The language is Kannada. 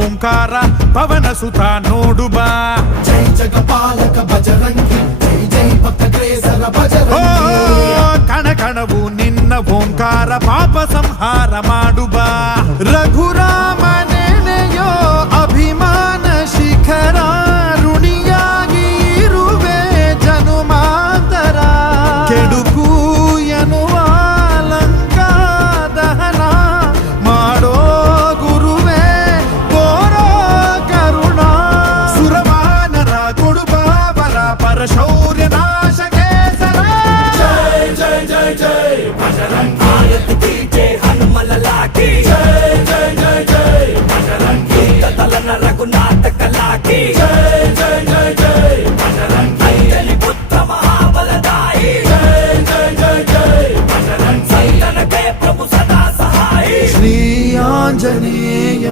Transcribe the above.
ಓಂಕಾರ ಪವನ ಸುತ ನೋಡು ಬಾ. ಜೈ ಜಗಪಾಲಕ ಬಜರಂಗಿ, ಜೈ ಜೈ ಭಕ್ತಗ್ರೇಸರ ಬಜರಂಗಿ. ಕಣ ಕಣವು ನಿನ್ನ ಓಂಕಾರ ಪಾಪ ಸಂಹಾರ ಮಾಡು ಬಾ. ರಘುರಾಮ ನೆನೆಯೋ ಅಭಿಮಾನ ಶಿಖರ, ಋಣಿಯಾಗಿ ಇರುವೆ ಜನುಮಾಂತರ. ಕೆಡುಕು ಎನ್ನುವ ಲಂಕಾ ದಹನ ಮಾಡೋ ಗುರುವೇ ತೋರೋ ಕರುಣ. ಸುರವಾನರ ಕೊಡುಬಾವರ ಪರಶೌರ್ಯ ನಾಶ ಕೇಸರ. ಜೈ ಜೈ ಜೈ ಜೈ ಬಜರಂಗಿ, ಆಯತ್ ಕೀಜೆ ಹನುಮಲ ಲಾಠಿ. ಜೈ ಜೈ ಜೈ ಜೈ ಬಜರಂಗಿ, ತಲನ ರಘುನಾಥ ಕಲಾಕಿ. ಜೈ ಜೈ ಜೈ ಜೈ ಬಜರಂಗಿ, ಅಂಜಲಿ ಪುತ್ರ ಮಹಾಬಲದಾಯಿ. ಜೈ ಜೈ ಜೈ ಜೈ ಬಜರಂಗಿ. ಸಂತನಕ್ಕೆ ಪ್ರಭು ಸದಾ ಸಹಾಯಿ. ಶ್ರೀ ಆಂಜನೇಯ